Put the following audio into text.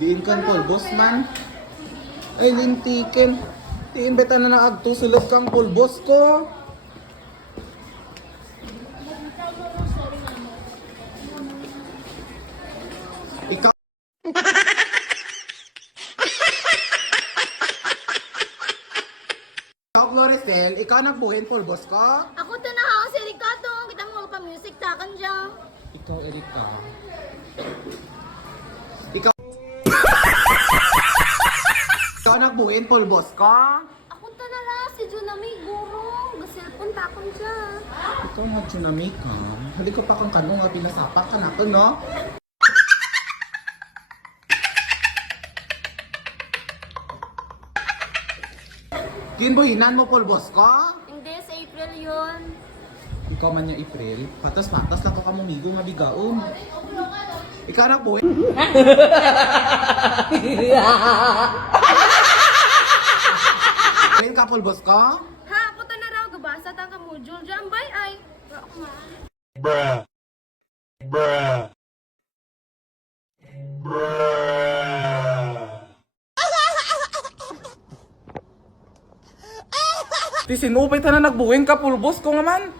Diin kan pulbos man. Ay, lintikin. Diin beta na naagto sulod kang pulbos ko. Ikaw. Ikaw, Floricel, ikaw nagbuhin pulbos ko? Ako tanahaw si Ricardo. Kita mo pa music takan dyan. Ikaw, Erika. Ikaw. Ikaw nagbuhin pulbos ko? Ako tanara si Junami Gurong. Gasilpon takon dyan. Ikaw nga tsunami ka. Hali ko pa kang kanong nga pinasapak ka na to, no? Kinbuhinan mo pulbos ko? Hindi, sa April yun. Ikaw man yung April. Patas-patas lang ka kamumigo nga bigaon. Ikaw nagbuhin. April ka pulbos ko? Ha, ako tanara. Gabasa tang kamudjol dyan. Bay ay. Bruh. Bruh. Bruh. Ti sinupay ta na nagbuhin ka pulbos ko nga man.